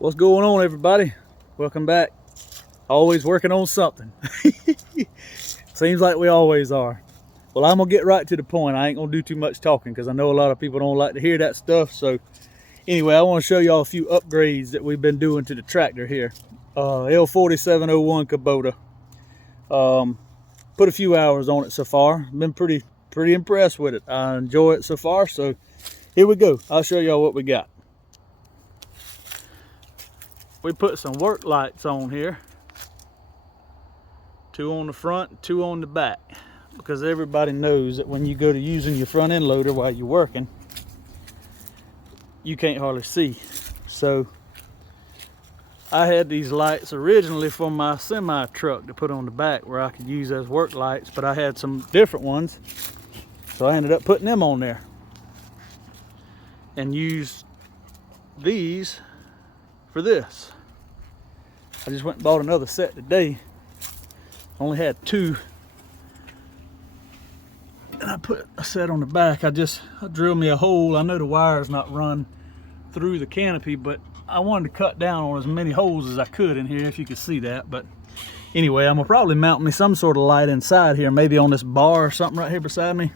What's going on, everybody? Welcome back. Always working on something. Seems like we always are. Well, I'm gonna get right to the point. I ain't gonna do too much talking because I know a lot of people don't like to hear that stuff. So anyway, I want to show y'all a few upgrades that we've been doing to the tractor here. L4701 Kubota. Put a few hours on it so far. Been pretty impressed with it. I enjoy it so far. So here we go. I'll show y'all what we got. We put some work lights on here. 2 on the front, 2 on the back. Because everybody knows that when you go to using your front end loader while you're working, you can't hardly see. So I had these lights originally for my semi truck to put on the back where I could use as work lights, but I had some different ones. So I ended up putting them on there. And used these for this. I just went and bought another set today. Only had 2. And I put a set on the back. I drilled me a hole. I know the wire's not run through the canopy, but I wanted to cut down on as many holes as I could in here, if you could see that. But anyway, I'm gonna probably mount me some sort of light inside here, maybe on this bar or something right here beside me.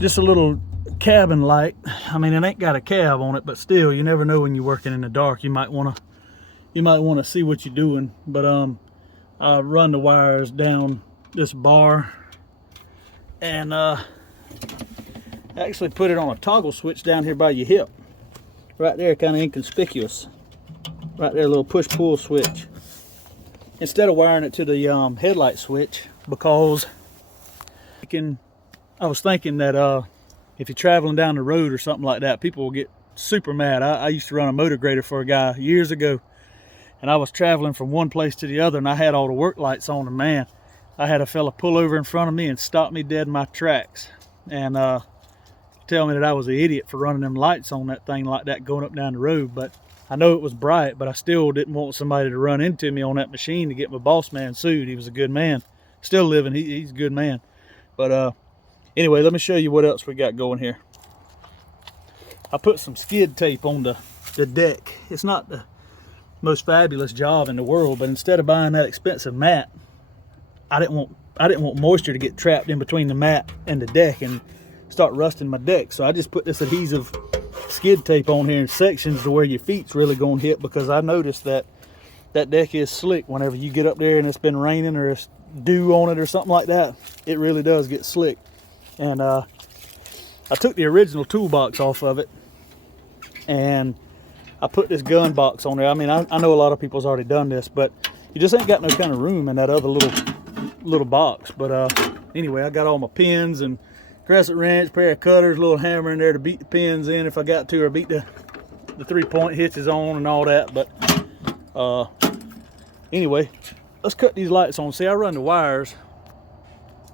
Just a little cabin light. I mean, it ain't got a cab on it, but still, you never know when you're working in the dark. You might want to see what you're doing. But I run the wires down this bar and actually put it on a toggle switch down here by your hip, right there, kind of inconspicuous, right there, a little push-pull switch, instead of wiring it to the headlight switch, because I was thinking that if you're traveling down the road or something like that, people will get super mad. I used to run a motor grader for a guy years ago, and I was traveling from one place to the other, and I had all the work lights on, and man, I had a fella pull over in front of me and stop me dead in my tracks and tell me that I was an idiot for running them lights on that thing like that going up down the road. But I know it was bright, but I still didn't want somebody to run into me on that machine to get my boss man sued. He was a good man, still living. He's a good man. But anyway, let me show you what else we got going here. I put some skid tape on the deck. It's not the most fabulous job in the world, but instead of buying that expensive mat, I didn't want moisture to get trapped in between the mat and the deck and start rusting my deck. So I just put this adhesive skid tape on here in sections to where your feet's really going to hit, because I noticed that that deck is slick whenever you get up there and it's been raining or it's dew on it or something like that. It really does get slick. And I took the original toolbox off of it and I put this gun box on there. I mean, I know a lot of people's already done this, but you just ain't got no kind of room in that other little box. But anyway, I got all my pins and crescent wrench, pair of cutters, little hammer in there to beat the pins in if I got to, or beat the 3-point hitches on and all that. But anyway, let's cut these lights on. See, I run the wires.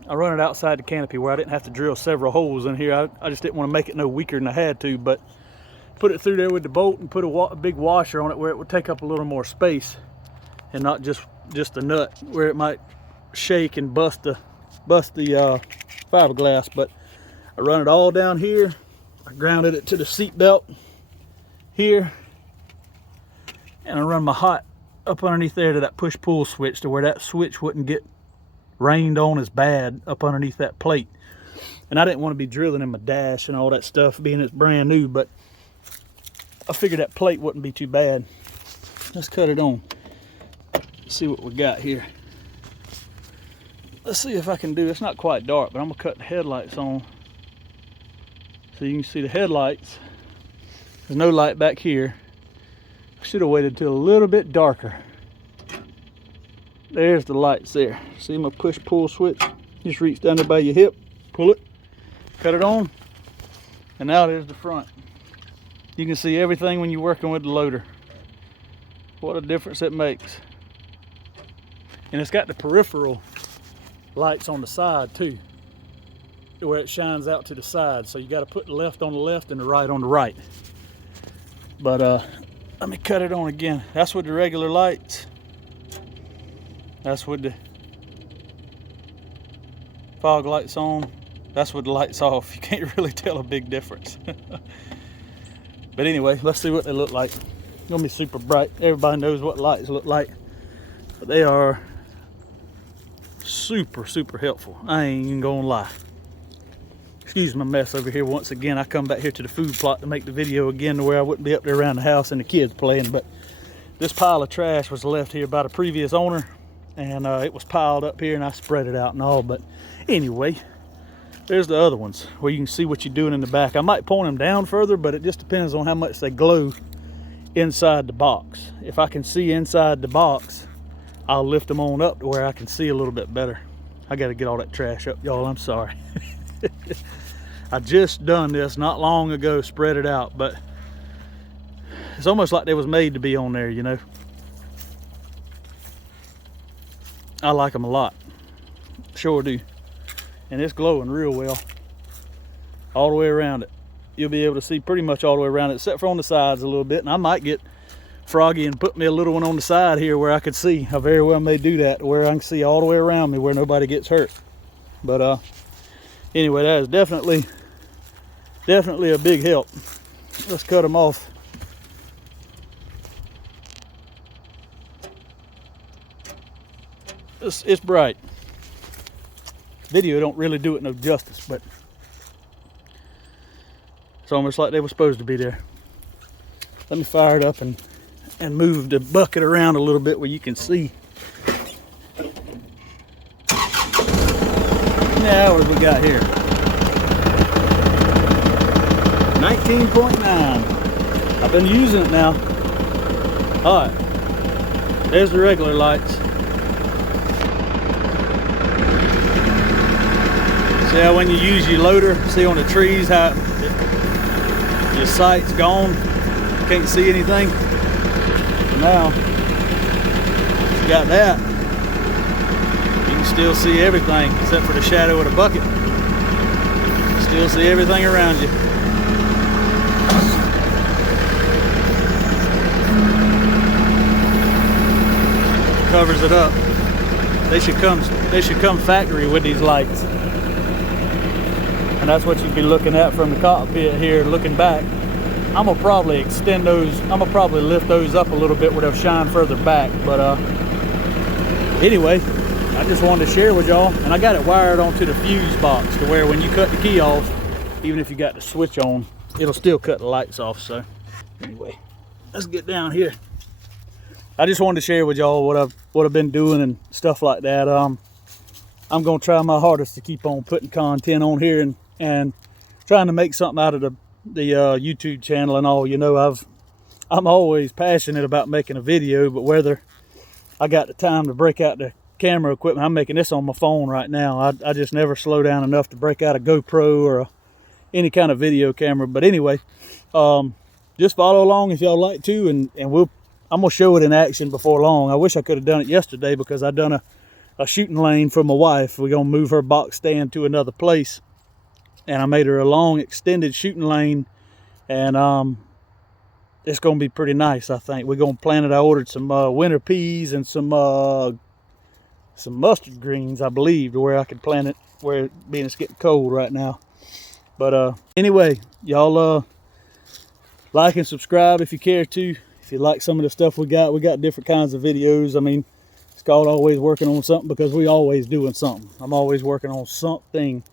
I run it outside the canopy where I didn't have to drill several holes in here. I just didn't want to make it no weaker than I had to, but put it through there with the bolt and put a big washer on it where it would take up a little more space and not just the nut where it might shake and bust the fiberglass. But I run it all down here. I grounded it to the seat belt here, and I run my hot up underneath there to that push-pull switch to where that switch wouldn't get rained on as bad up underneath that plate. And I didn't want to be drilling in my dash and all that stuff, being it's brand new, but I figured that plate wouldn't be too bad. Let's cut it on. See what we got here. Let's see if I can do, it's not quite dark, but I'm gonna cut the headlights on so you can see the headlights. There's no light back here. I should have waited till a little bit darker. There's the lights there. See my push-pull switch? Just reach down there by your hip, pull it, cut it on, and now there's the front. You can see everything when you're working with the loader. What a difference it makes. And it's got the peripheral lights on the side too, where it shines out to the side. So you got to put the left on the left and the right on the right. But let me cut it on again. That's with the regular lights. That's with the fog lights on. That's with the lights off. You can't really tell a big difference. But anyway, let's see what they look like. gonna be super bright. Everybody knows what lights look like, but they are super helpful. I ain't even gonna lie. Excuse my mess over here once again. I come back here to the food plot to make the video again to where I wouldn't be up there around the house and the kids playing, but this pile of trash was left here by the previous owner, and it was piled up here and I spread it out and all. But anyway, there's the other ones where you can see what you're doing in the back. I might point them down further, but it just depends on how much they glow inside the box. If I can see inside the box, I'll lift them on up to where I can see a little bit better. I got to get all that trash up, y'all. I'm sorry. I just done this not long ago, spread it out, but it's almost like they was made to be on there, you know. I like them a lot, sure do. And it's glowing real well all the way around it. You'll be able to see pretty much all the way around it, except for on the sides a little bit. And I might get froggy and put me a little one on the side here where I could see. I very well may do that, where I can see all the way around me where nobody gets hurt. But anyway, that is definitely a big help. Let's cut them off. It's bright. Video don't really do it no justice, but it's almost like they were supposed to be there. Let me fire it up and move the bucket around a little bit where you can see. Now what we got here? 19.9. I've been using it now. All right, there's the regular lights. See how when you use your loader, see on the trees how your sight's gone, can't see anything. Now, you got that, you can still see everything except for the shadow of the bucket. Still see everything around you. Covers it up. They should come factory with these lights. And that's what you'd be looking at from the cockpit here, looking back. I'm gonna probably extend those, I'm gonna probably lift those up a little bit where they'll shine further back. But anyway, I just wanted to share with y'all, and I got it wired onto the fuse box to where when you cut the key off, even if you got the switch on, it'll still cut the lights off. So anyway, let's get down here. I just wanted to share with y'all what I've been doing and stuff like that. I'm gonna try my hardest to keep on putting content on here and trying to make something out of the YouTube channel and all. You know, I'm always passionate about making a video, but whether I got the time to break out the camera equipment, I'm making this on my phone right now. I just never slow down enough to break out a GoPro or any kind of video camera. But anyway, just follow along if y'all like to, and I'm gonna show it in action before long. I wish I could have done it yesterday because I done a shooting lane for my wife. We're gonna move her box stand to another place, and I made her a long extended shooting lane, and it's gonna be pretty nice. I think we're gonna plant it. I ordered some winter peas and some mustard greens, I believe, to where I could plant it, where being it's getting cold right now. But anyway, y'all like and subscribe if you care to. If you like some of the stuff we got different kinds of videos. I mean, it's called Always Working on Something because we always doing something. I'm always working on something.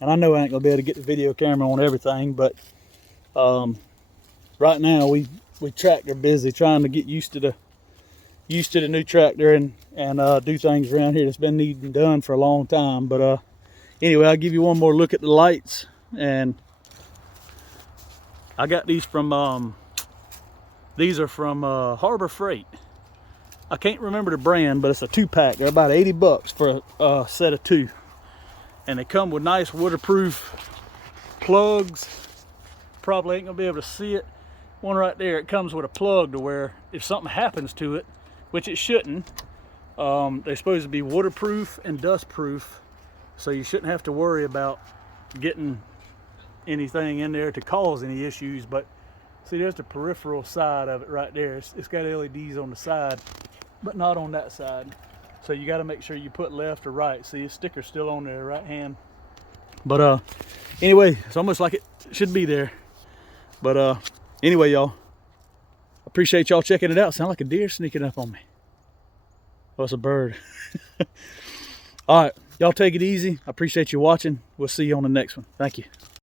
And I know I ain't gonna be able to get the video camera on everything, but right now we tractor busy trying to get used to the new tractor and do things around here that's been needing done for a long time. But anyway, I'll give you one more look at the lights. And I got these from these are from Harbor Freight. I can't remember the brand, but it's a 2-pack. They're about 80 bucks for a set of 2. And they come with nice waterproof plugs. Probably ain't gonna be able to see it. One right there, it comes with a plug to where if something happens to it, which it shouldn't, they're supposed to be waterproof and dust proof, so you shouldn't have to worry about getting anything in there to cause any issues. But see, there's the peripheral side of it right there. It's got LEDs on the side, but not on that side. So you got to make sure you put left or right. See, the sticker's still on there, right hand. But anyway, it's almost like it should be there. But anyway, y'all, appreciate y'all checking it out. Sound like a deer sneaking up on me. Oh, it's a bird. All right, y'all take it easy. I appreciate you watching. We'll see you on the next one. Thank you.